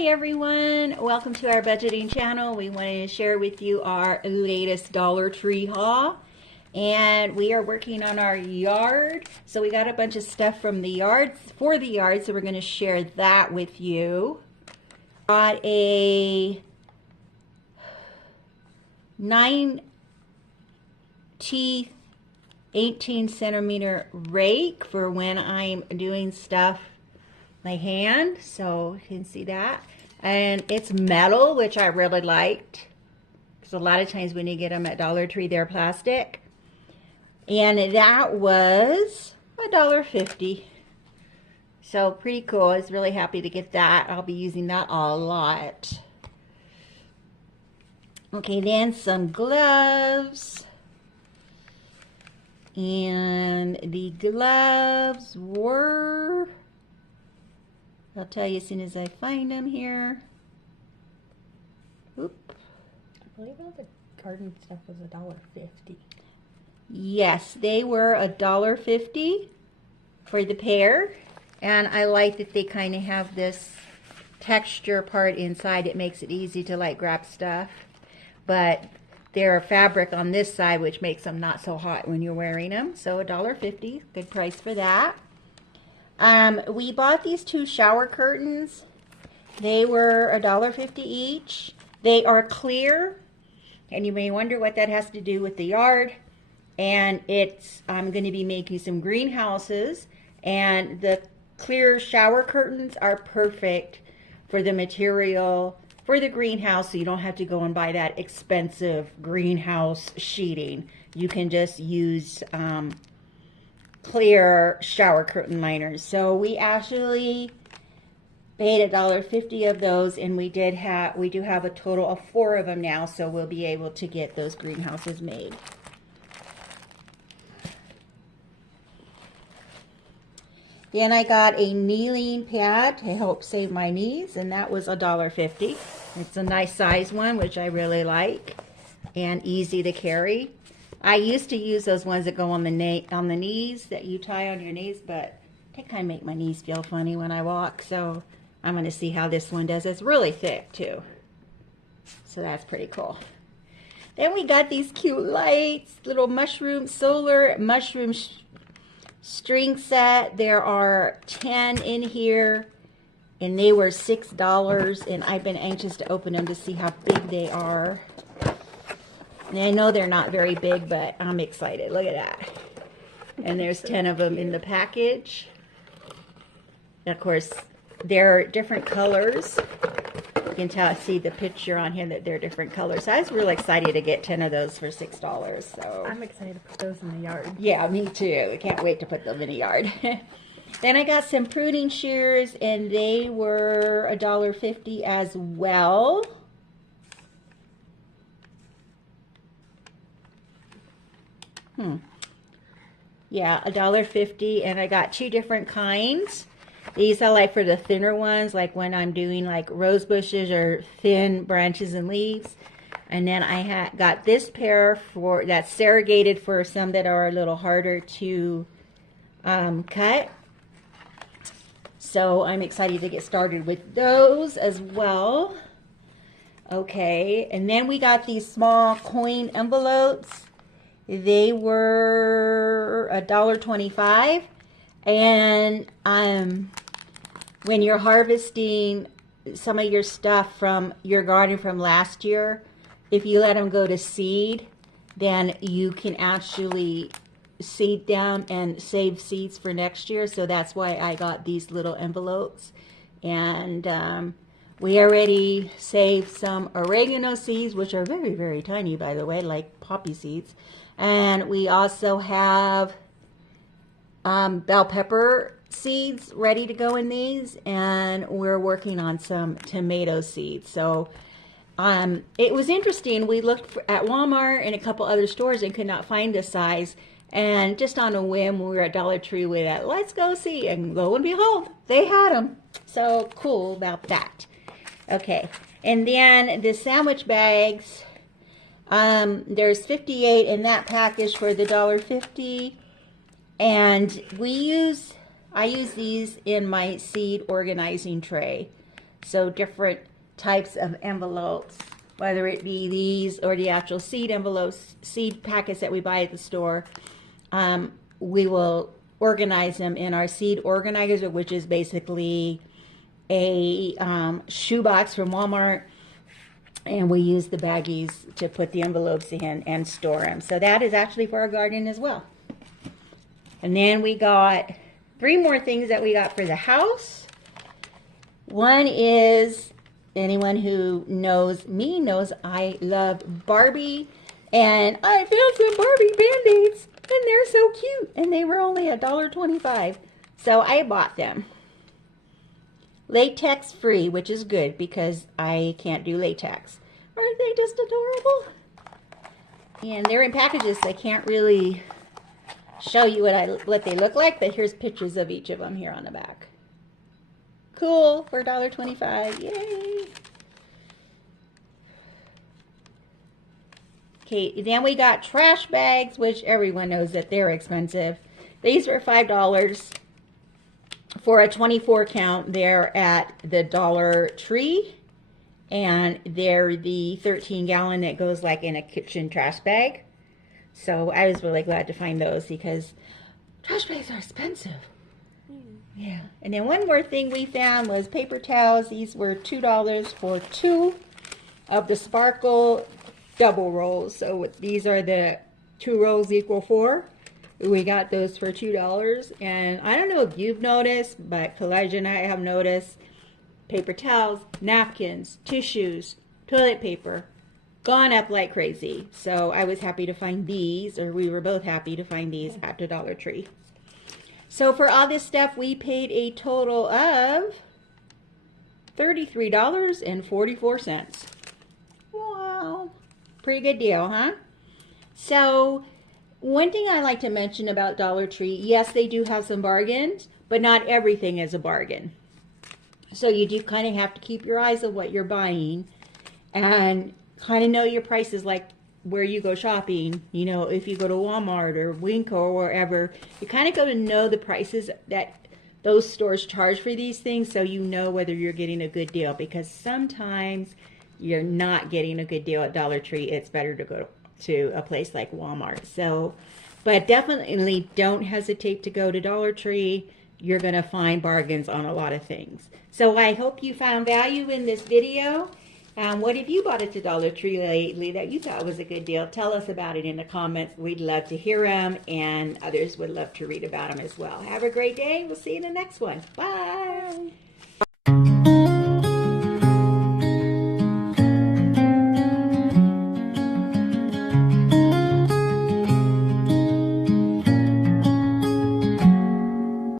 Hi everyone, welcome to our budgeting channel. We wanted to share with you our latest Dollar Tree haul, and we are working on our yard. So we got a bunch of stuff from the yard for the yard, so we're going to share that with you. Got a 9 teeth 18 centimeter rake for when I'm doing stuff my hand, so you can see that. And it's metal, which I really liked, because a lot of times when you get them at Dollar Tree they're plastic. And that was $1.50, so pretty cool. I was really happy to get that. I'll be using that a lot. Okay, then some gloves. And the gloves were, I'll tell you as soon as I find them here. Oop. I believe all the garden stuff was $1.50. Yes, they were $1.50 for the pair. And I like that they kind of have this texture part inside. It makes it easy to like grab stuff. But they're fabric on this side, which makes them not so hot when you're wearing them. So $1.50, good price for that. We bought these 2 shower curtains. They were $1.50 each. They are clear, and you may wonder what that has to do with the yard. And I'm going to be making some greenhouses, and the clear shower curtains are perfect for the material for the greenhouse, so you don't have to go and buy that expensive greenhouse sheeting. You can just use clear shower curtain liners. So we actually paid $1.50 of those, and we do have a total of 4 of them now, so we'll be able to get those greenhouses made. Then I got a kneeling pad to help save my knees, and that was $1.50. It's a nice size one, which I really like, and easy to carry. I used to use those ones that go on the knees, that you tie on your knees, but they kind of make my knees feel funny when I walk, so I'm going to see how this one does. It's really thick too, so that's pretty cool. Then we got these cute lights, little solar mushroom string set. There are 10 in here, and they were $6, and I've been anxious to open them to see how big they are. And I know they're not very big, but I'm excited. Look at that. And there's 10 of them in the package. And of course, they're different colors. You can see the picture on here that they're different colors. So I was really excited to get 10 of those for $6. So I'm excited to put those in the yard. Yeah, me too. I can't wait to put them in the yard. Then I got some pruning shears, and they were $1.50 as well. Yeah, $1.50, and I got 2 different kinds. These I like for the thinner ones, like when I'm doing like rose bushes or thin branches and leaves. And then I got this pair that's variegated for some that are a little harder to cut. So I'm excited to get started with those as well. Okay, and then we got these small coin envelopes. They were $1.25, and when you're harvesting some of your stuff from your garden from last year, if you let them go to seed, then you can actually seed them and save seeds for next year. So that's why I got these little envelopes. And we already saved some oregano seeds, which are very, very tiny, by the way, like poppy seeds. And we also have bell pepper seeds ready to go in these, and we're working on some tomato seeds. So it was interesting. We looked at Walmart and a couple other stores and could not find this size. And just on a whim, we were at Dollar Tree with that. Let's go see. And lo and behold, they had them. So cool about that. Okay. And then the sandwich bags, there's 58 in that package for the $1.50. And I use these in my seed organizing tray. So different types of envelopes, whether it be these or the actual seed envelopes, seed packets that we buy at the store, we will organize them in our seed organizer, which is basically a shoebox from Walmart. And we use the baggies to put the envelopes in and store them. So that is actually for our garden as well. And then we got 3 more things that we got for the house. One is, anyone who knows me knows I love Barbie. And I found some Barbie Band-Aids. And they're so cute. And they were only $1.25. So I bought them. Latex free, which is good because I can't do latex. Aren't they just adorable? And they're in packages, so I can't really show you what they look like, but here's pictures of each of them here on the back. Cool, for $1.25, yay! Okay, then we got trash bags, which everyone knows that they're expensive. These were $5. For a 24 count, they're at the Dollar Tree, and they're the 13-gallon that goes like in a kitchen trash bag. So I was really glad to find those because trash bags are expensive. Yeah. And then one more thing we found was paper towels. These were $2 for 2 of the Sparkle double rolls. So these are the 2 rolls equal 4. We got those for $2, and I don't know if you've noticed, but Kalijah and I have noticed paper towels, napkins, tissues, toilet paper, gone up like crazy. So I was happy to find these, or we were both happy to find these at the Dollar Tree. So for all this stuff, we paid a total of $33.44. Wow, pretty good deal, huh? So one thing I like to mention about Dollar Tree, yes, they do have some bargains, but not everything is a bargain. So you do kind of have to keep your eyes on what you're buying and kind of know your prices, like where you go shopping. You know, if you go to Walmart or Winco or wherever, you kind of go to know the prices that those stores charge for these things, so you know whether you're getting a good deal, because sometimes you're not getting a good deal at Dollar Tree. It's better to go to a place like Walmart. So, but definitely don't hesitate to go to Dollar Tree. You're going to find bargains on a lot of things. So I hope you found value in this video. What have you bought at the Dollar Tree lately that you thought was a good deal? Tell us about it in the comments. We'd love to hear them, and others would love to read about them as well. Have a great day. We'll see you in the next one. Bye.